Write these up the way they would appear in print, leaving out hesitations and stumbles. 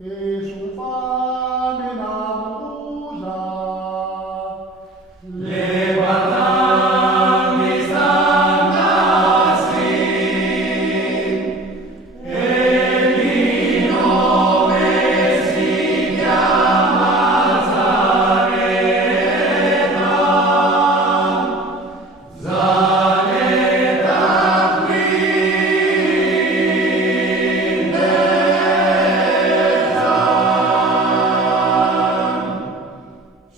e su fame namusa. Le battaglie stanno sì, e di nome si chiama Zareta. Zareta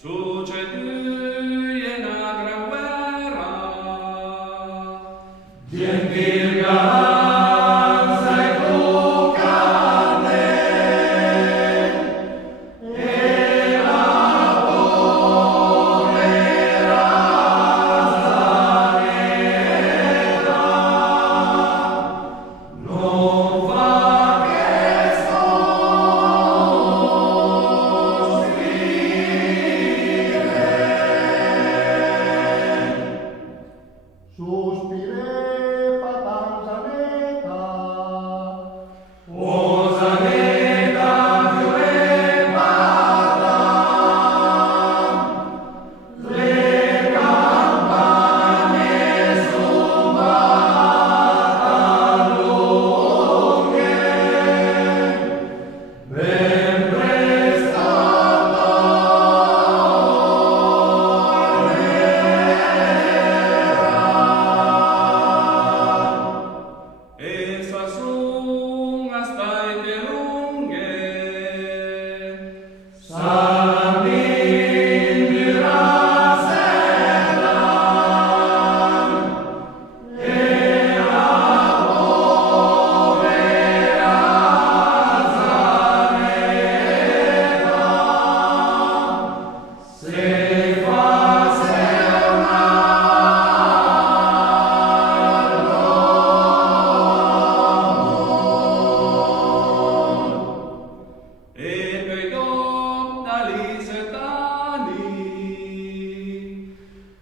succeduje na gran guerra, Gentil galanza e tu carne, e la povera Zareta non fa che sospire fatal Zaneta, o Zaneta violenta, le campane son lunghe, ben presto e sa sun astai de lunghe, Samin miraselam, e la povera Zareta se face una e poi dali setani,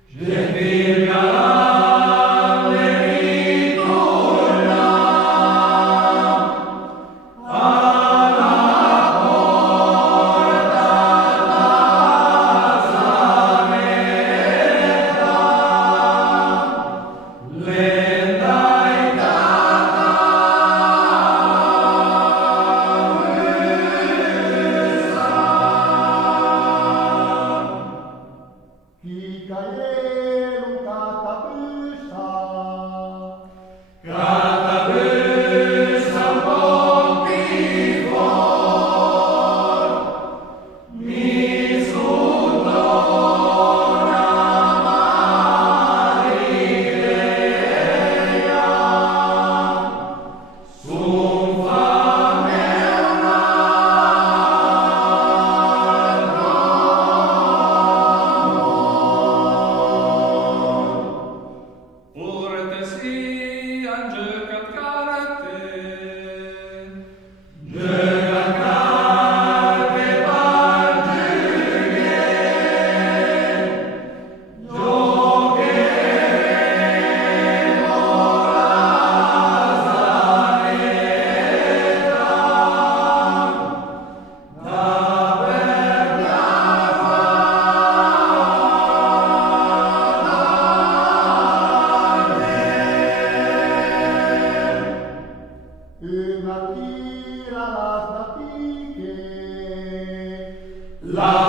gentil galante ritorna alla porta Zareta, lenta e Kikaelu catapulsa un po' più for, mi suddona Marilea, sun fame urte si angecat caracte, Gioca carpe pargiuge, giocheremo la Zareta, da per la una tira las natiche, la